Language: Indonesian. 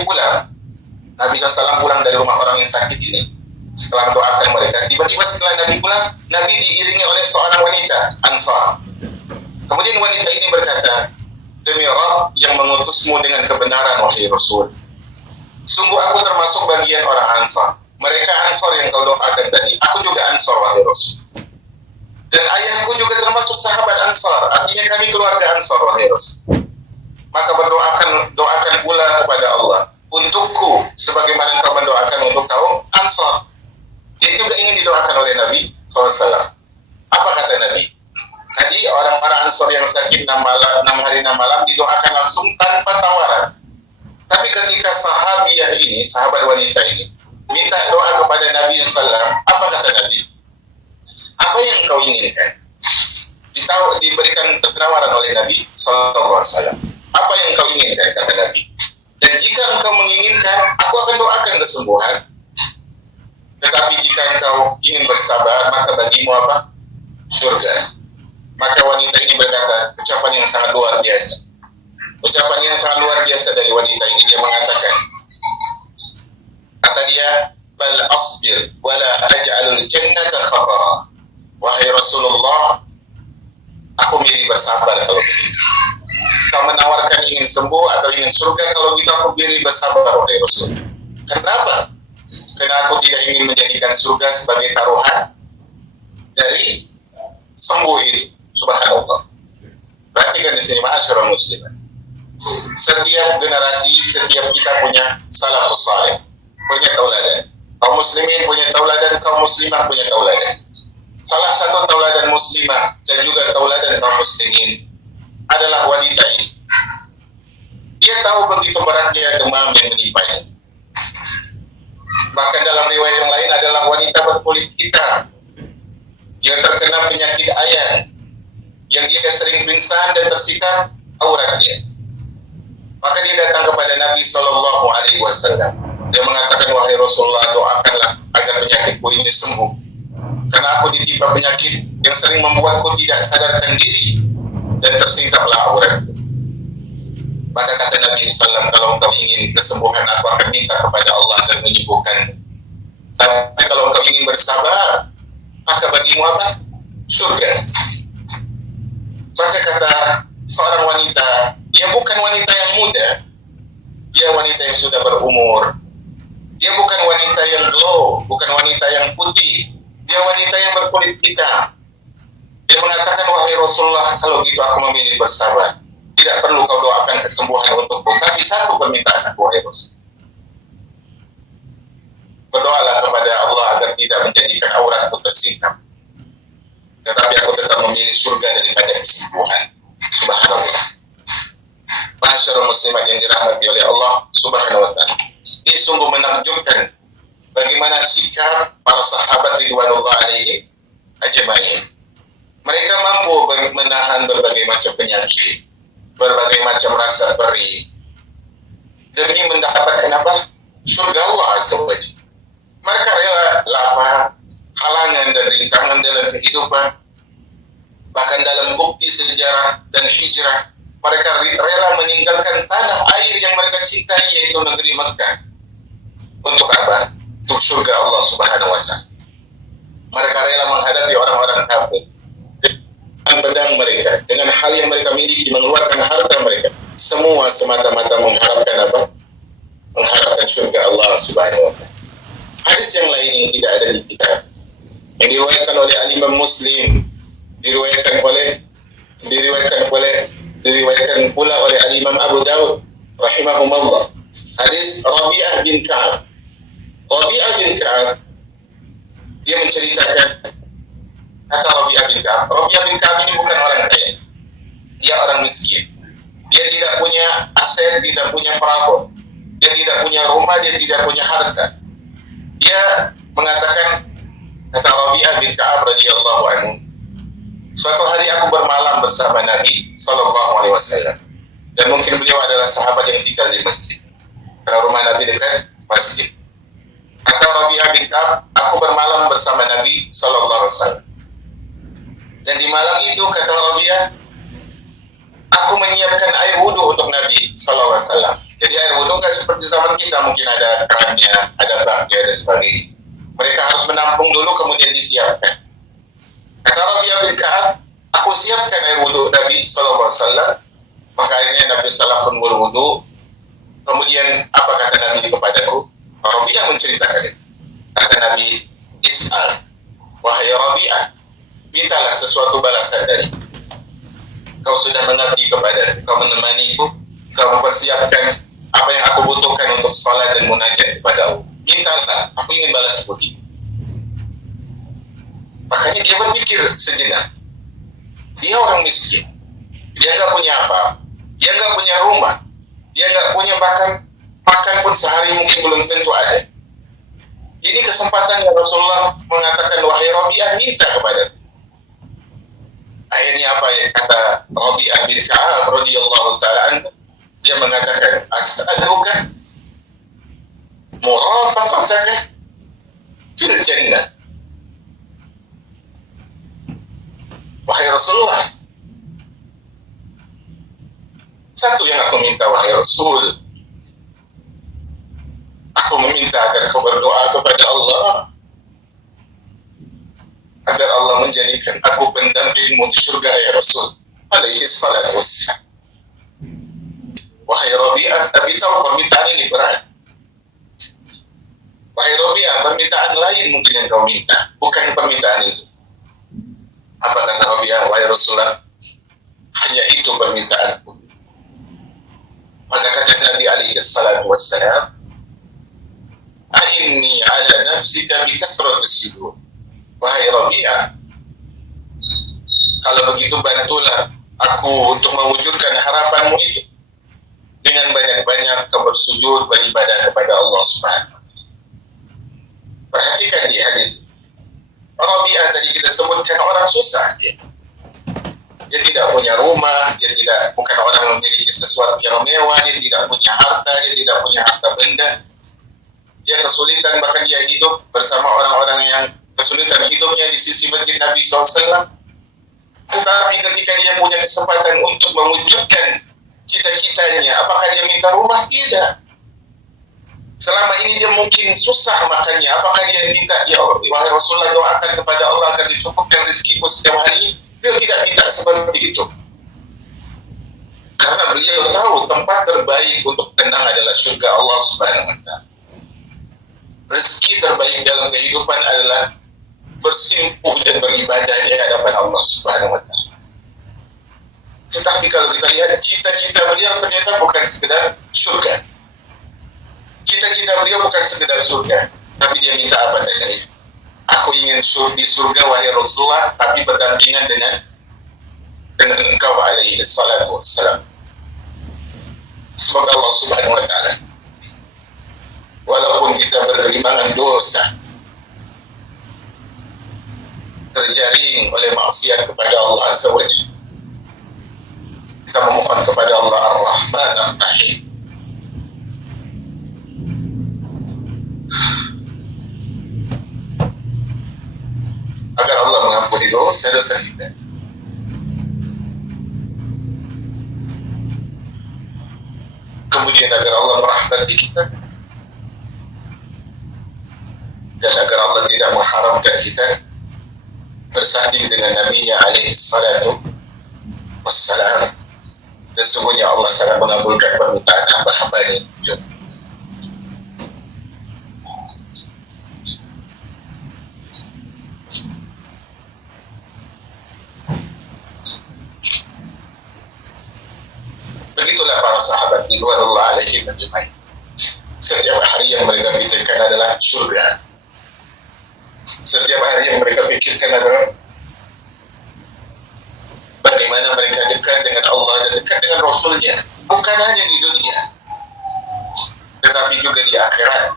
Nabi pulang, Nabi SAW pulang dari rumah orang yang sakit ini, setelah mendoakan mereka, tiba-tiba setelah Nabi pulang, Nabi diiringi oleh seorang wanita Ansar. Kemudian wanita ini berkata, demi Rabb yang mengutusmu dengan kebenaran, wahai Rasul, sungguh aku termasuk bagian orang Ansar. Mereka Ansar yang kau doakan tadi, aku juga Ansar, wahai Rasul. Dan ayahku juga termasuk sahabat Ansar, artinya kami keluarga Ansar, wahai Rasul. Maka doakan pula kepada Allah untukku sebagaimana engkau mendoakan untuk kaum Ansar. Dia juga ingin didoakan oleh Nabi SAW. Apa kata Nabi? Tadi orang-orang Ansar yang sakit 6 hari 6 malam didoakan langsung tanpa tawaran. Tapi ketika sahabiah ini, sahabat wanita ini, minta doa kepada Nabi SAW, apa kata Nabi? Apa yang kau inginkan? Diberikan penawaran oleh Nabi SAW. Apa yang kau inginkan, kata Nabi? Dan jika engkau menginginkan, aku akan doakan kesembuhan. Tetapi jika engkau ingin bersabar, maka bagimu apa? Surga. Maka wanita ini berkata, ucapan yang sangat luar biasa. Ucapan yang sangat luar biasa dari wanita ini. Dia mengatakan, kata dia, bal asbir wala aj'alul jannata khabara. Wahai Rasulullah, aku milih bersabar kalau begitu. Kau menawarkan ingin sembuh atau ingin surga, kalau gitu aku pilih bersabar, wahai Rasul. Kenapa? Karena aku tidak ingin menjadikan surga sebagai taruhan dari sembuh itu. Subhanallah. Perhatikan di sini, ma'asyiral muslimin. Setiap generasi, setiap kita punya salafus saleh, punya tauladan. Kaum muslimin punya tauladan, kaum muslimah punya tauladan. Salah satu tauladan muslimah dan juga tauladan kaum muslimin adalah wanita ini. Dia tahu begitu beratnya demam yang menimpanya. Bahkan dalam riwayat yang lain adalah wanita berkulit hitam yang terkena penyakit ayan, yang dia sering pingsan dan tersikam auratnya. Maka dia datang kepada Nabi SAW. Dia mengatakan, wahai Rasulullah, doakanlah agar penyakitku ini sembuh. Karena aku ditimpa penyakit yang sering membuatku tidak sadarkan diri dan tersingkaplah auratku. Maka kata Nabi SAW, kalau engkau ingin kesembuhan, aku akan minta kepada Allah dan menyembuhkan. Tapi kalau engkau ingin bersabar, maka bagimu apa? Surga. Maka kata seorang wanita, dia bukan wanita yang muda, dia wanita yang sudah berumur. Dia bukan wanita yang glow, bukan wanita yang putih, dia wanita yang berkulit hitam. Dia mengatakan, wahai Rasulullah, kalau gitu aku memilih bersabar. Tidak perlu kau doakan kesembuhan untukku, tapi satu permintaan aku, wahai Rasul. Berdoalah kepada Allah agar tidak menjadikan auratku tersingkap. Tetapi aku tetap memilih surga daripada kesembuhan. Subhanallah. Masyarul muslimat yang dirahmati oleh Allah Subhanahu wa ta'ala. Ini sungguh menakjubkan bagaimana sikap para sahabat ridwanullah alaihi ajma'in. Mereka mampu menahan berbagai macam penyakit, berbagai macam rasa perih, demi mendapatkan apa? Surga Allah Azza wa Jalla. Mereka rela lapar, halangan dan rintangan dalam kehidupan, bahkan dalam bukti sejarah dan hijrah, mereka rela meninggalkan tanah air yang mereka cintai, yaitu negeri Mekah. Untuk apa? Untuk surga Allah Subhanahu wa ta'ala. Mereka rela menghadapi orang-orang kafir dengan pedang mereka, dengan hal yang mereka miliki, mengeluarkan harta mereka, semua semata-mata mengharapkan apa? Mengharapkan surga Allah Subhanahu wa ta'ala. Hadis yang lain yang tidak ada di kitab, yang diriwayatkan oleh Al-Imam Muslim, diriwayatkan pula oleh Al-Imam Abu Dawud rahimahumullah. Hadis Rabi'ah bin Ka'ab. Rabi'ah bin Ka'ab, dia menceritakan, kata Rabi'ah bin Ka'ab ini bukan orang kaya, dia orang miskin. Dia tidak punya aset, tidak punya perabot, dia tidak punya rumah, dia tidak punya harta. Dia mengatakan, kata Rabi'ah bin Ka'ab radhiyallahu anhu, suatu hari aku bermalam bersama Nabi SAW, dan mungkin beliau adalah sahabat yang tinggal di masjid, karena rumah Nabi dekat masjid. Kata Rabi'ah bin Ka'ab, aku bermalam bersama Nabi SAW, dan di malam itu, kata Rabi'ah, aku menyiapkan air wudhu untuk Nabi SAW. Jadi air wudhu kan seperti zaman kita, mungkin ada kerannya, ada baknya, dan sebagainya. Mereka harus menampung dulu, kemudian disiapkan. Kata Rabi'ah bin Ka'ab, aku siapkan air wudhu Nabi SAW. Maka akhirnya Nabi SAW pun berwudhu. Kemudian apa kata Nabi kepadaku? Rabi'ah menceritakan. Kata Nabi, Is'al, wahai Rabi'ah, mintalah sesuatu balasan dari. Kau sudah mengabdi kepada, kau menemaniku, kau mempersiapkan apa yang aku butuhkan untuk salat dan munajat kepada Allah. Mintalah, aku ingin balas budi. Makanya dia berpikir sejenak. Dia orang miskin. Dia nggak punya apa. Dia nggak punya rumah. Dia nggak punya bahkan makan pun sehari mungkin belum tentu ada. Ini kesempatan yang Rasulullah mengatakan, wahai Rabi'ah, minta kepada. Akhirnya apa yang kata Rabi'ah bin Ka'ab radhiyallahu ta'ala anhu? Dia mengatakan, as'aluka murafaqataka fil jannah. Wahai Rasulullah, satu yang aku minta, wahai Rasul, aku meminta agar kau berdoa kepada Allah agar Allah menjadikan aku pendampingmu di surga, ya Rasul alaihi salatu wassalam. Wahai Rabi'ah, tapi tahu permintaan ini berat. Wahai Rabi'ah, permintaan lain mungkin yang kau minta, bukan permintaan itu. Apa kata Rabi'ah? Wahai Rasulullah, hanya itu permintaanku. Maka kata Nabi alaihi salatu wassalam, a'inni ala nafsika bi kasratis sujud. Wahai Rabi'ah, kalau begitu bantulah aku untuk mewujudkan harapanmu itu dengan banyak-banyak bersujud beribadah kepada Allah Subhanahu wa taala. Perhatikan di hadis. Rabi'ah tadi kita sebutkan orang susah. Dia tidak punya rumah, dia bukan orang yang memiliki sesuatu yang mewah, dia tidak punya harta, dia tidak punya harta benda. Dia kesulitan, bahkan dia hidup bersama orang-orang yang kesulitan hidupnya di sisi masjid Nabi SAW. Tetapi ketika dia punya kesempatan untuk mewujudkan cita-citanya, apakah dia minta rumah? Tidak. Selama ini dia mungkin susah makannya, apakah dia minta, ya wahai Rasulullah, doakan kepada Allah agar dicukupkan rezekiku setiap hari? Beliau tidak minta seperti itu. Karena beliau tahu tempat terbaik untuk tenang adalah surga Allah Subhanahu wa taala. Rezeki terbaik dalam kehidupan adalah bersimpuh dan beribadah di hadapan Allah Subhanahu wa taala. Tetapi kalau kita lihat cita-cita beliau ternyata bukan sekedar surga. Cita-cita beliau bukan sekedar surga, tapi dia minta apa tadi? Aku ingin di surga wahai Rasulullah, tapi berdampingan dengan engkau alaihi salatu wassalam. Semoga Allah Subhanahu wa taala, walaupun kita bergelimpangan dosa, terjaring oleh maksiat kepada Allah Azza wa Jalla, kita memohon kepada Allah Ar-Rahman Ar-Rahim agar Allah mengampuni dosa-dosa kita. Kemudian agar Allah merahmati kita, dan agar Allah tidak mengharamkan kita bersanding dengan Nabi-Nya alaihi salatu wassalam. Dan sesungguhnya Allah sangat mengabulkan permintaan hamba-hambanya. Begitulah para sahabat ridwanullah alaihim ajma'in. Setiap hari yang mereka pikirkan adalah surga. Setiap hari yang mereka pikirkan adalah bagaimana mereka dekat dengan Allah dan dekat dengan Rasulnya. Bukan hanya di dunia, tetapi juga di akhirat.